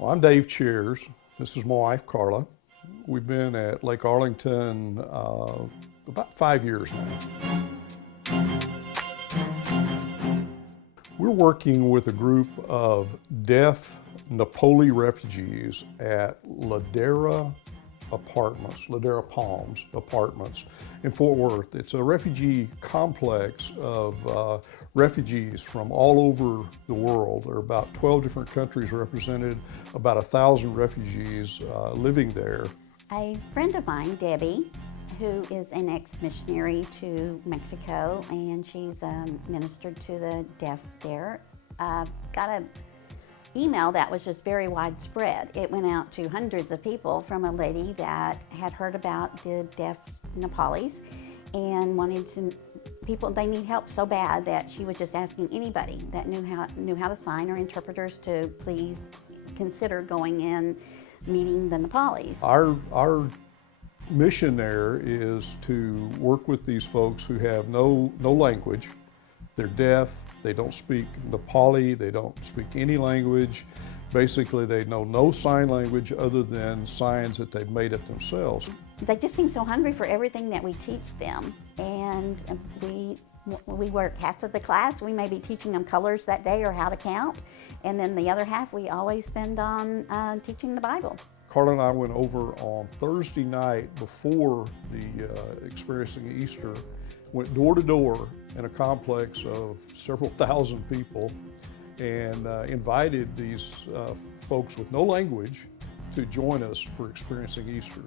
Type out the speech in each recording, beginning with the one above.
Well, I'm Dave Cheairs. This is my wife, Carla. We've been at Lake Arlington about 5 years now. We're working with a group of deaf Nepali refugees at Ladera Palms Apartments in Fort Worth. It's a refugee complex of refugees from all over the world. There are about 12 different countries represented, about 1,000 refugees living there. A friend of mine, Debbie, who is an ex-missionary to Mexico, and she's ministered to the deaf there, got an email that was just very widespread. It went out to hundreds of people from a lady that had heard about the deaf Nepalis and wanted to, they need help so bad that she was just asking anybody that knew how to sign or interpreters to please consider going in meeting the Nepalis. Our mission there is to work with these folks who have no language. They're deaf, they don't speak Nepali, they don't speak any language. Basically, they know no sign language other than signs that they've made up themselves. They just seem so hungry for everything that we teach them. And we work half of the class, we may be teaching them colors that day or how to count. And then the other half we always spend on teaching the Bible. Carla and I went over on Thursday night before the experiencing Easter, went door to door in a complex of several thousand people and invited these folks with no language to join us for experiencing Easter.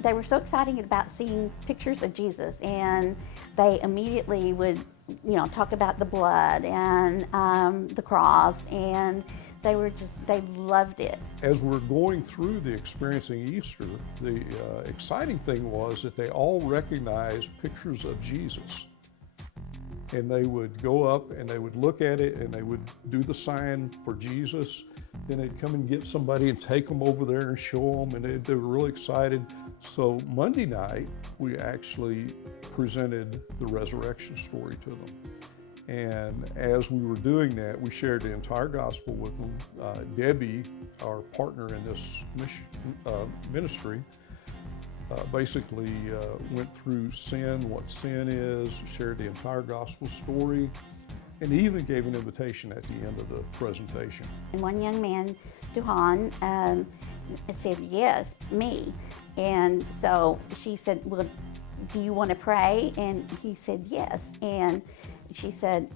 They were so excited about seeing pictures of Jesus, and they immediately would, talk about the blood and the cross, and they loved it. As we're going through the experiencing Easter, the exciting thing was that they all recognized pictures of Jesus. And they would go up and they would look at it and they would do the sign for Jesus. Then they'd come and get somebody and take them over there and show them, and they were really excited. So Monday night, we actually presented the resurrection story to them. And as we were doing that, we shared the entire gospel with them. Debbie, our partner in this ministry, basically went through sin, what sin is, shared the entire gospel story, and even gave an invitation at the end of the presentation. And one young man, Duhan, said, "Yes, me." And so she said, "Well, do you want to pray?" And he said, "Yes." And she said,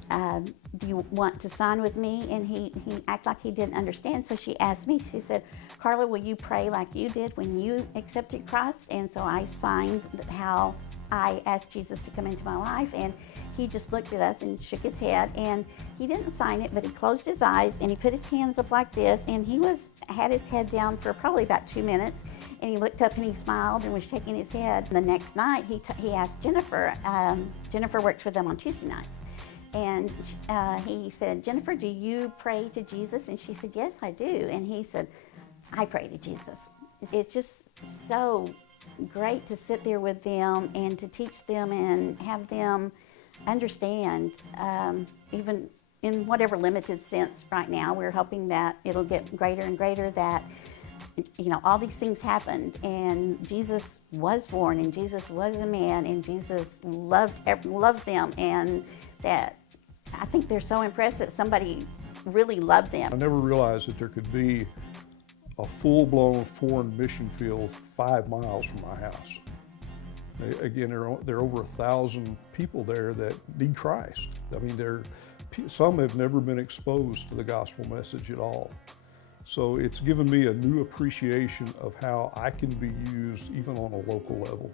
"Do you want to sign with me?" And he acted like he didn't understand. So she asked me, she said, "Carla, will you pray like you did when you accepted Christ?" And so I signed how I asked Jesus to come into my life. And he just looked at us and shook his head, and he didn't sign it, but he closed his eyes and he put his hands up like this, and he had his head down for probably about 2 minutes, and he looked up and he smiled and was shaking his head. And the next night he asked Jennifer. Jennifer worked for them on Tuesday nights. And he said, "Jennifer, do you pray to Jesus?" And she said, "Yes, I do." And he said, "I pray to Jesus." It's just so great to sit there with them and to teach them and have them understand, even in whatever limited sense right now. We're hoping that it'll get greater and greater, that all these things happened, and Jesus was born, and Jesus was a man, and Jesus loved them, and that I think they're so impressed that somebody really loved them. I never realized that there could be a full-blown foreign mission field 5 miles from my house. Again, there are over 1,000 people there that need Christ. I mean, some have never been exposed to the gospel message at all. So it's given me a new appreciation of how I can be used even on a local level.